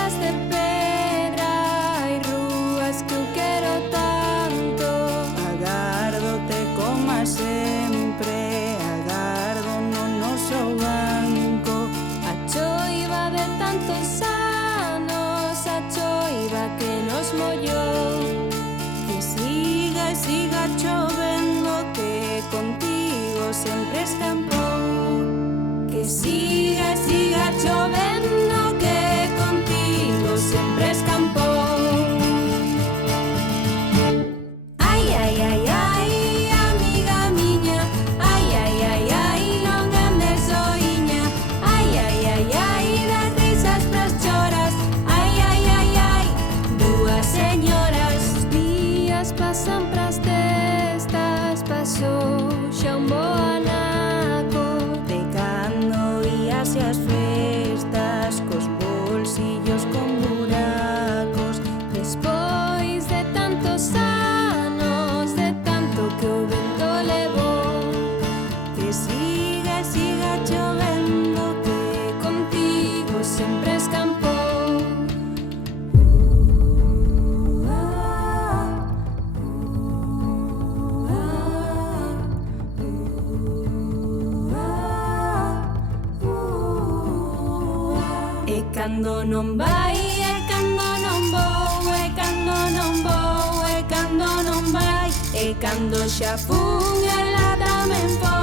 casas de pedra hai rúas que eu quero tanto. Agárdote como sempre, agardo no noso banco. A choiva de tantos anos, a choiva que nos mollou. Que siga e siga chovendo, que contigo sempre escampou. Que siga e siga chovendo, que contigo sempre escampou. Ai, ai, ai, ai, amiga miña. Ai, ai, ai, ai, non andes soiña. Ai, ai, ai, ai, das risas pras choras. Ai, ai, ai, ai, dúas señoras. Os días pasan pras testas, pasou xa un bo anaco. De cando ías as festas, cos bolsillos con buracos. Despois de tantos anos, de tanto que o vento levou. Que siga e siga chovendo, Que contigo sempre escampou. E cando non vai, e cando non vou, e cando non vou, e cando non vai, e cando xa fun, ela tamén foi.